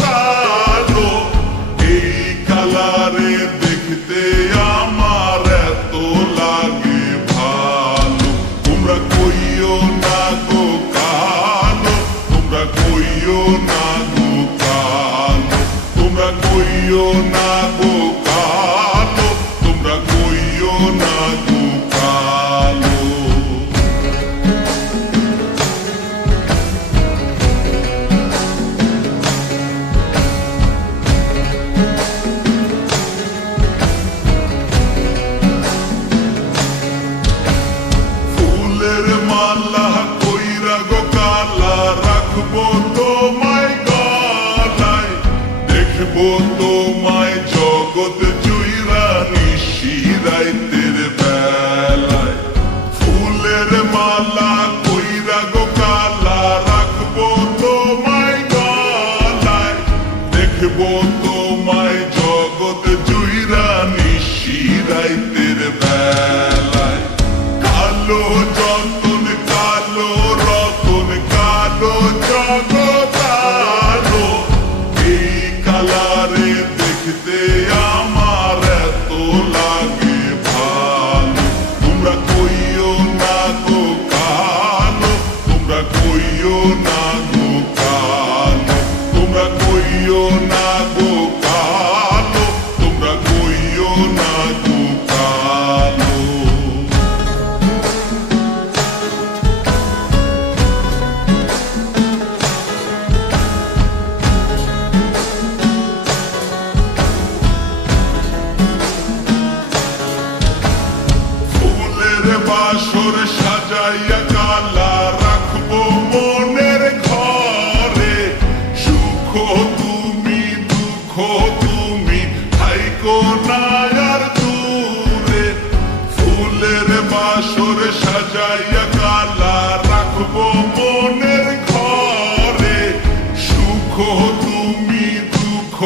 কালো এই আমার এত লাগে ভালো। তোমরা কইও না গো তোমরা কইও না গো তোমরা কইও না থাকব তোমায় গানায় দেখব que tem. মনের বাসর সাজাইয়া কালা রাখব মনের ঘরে। সুখ তুমি, দুঃখ তুমি হাইকো নায়ার দূরে। ফুলের বাসর সাজাইয়া কালা রাখব মনের ঘরে। সুখ তুমি, দুঃখ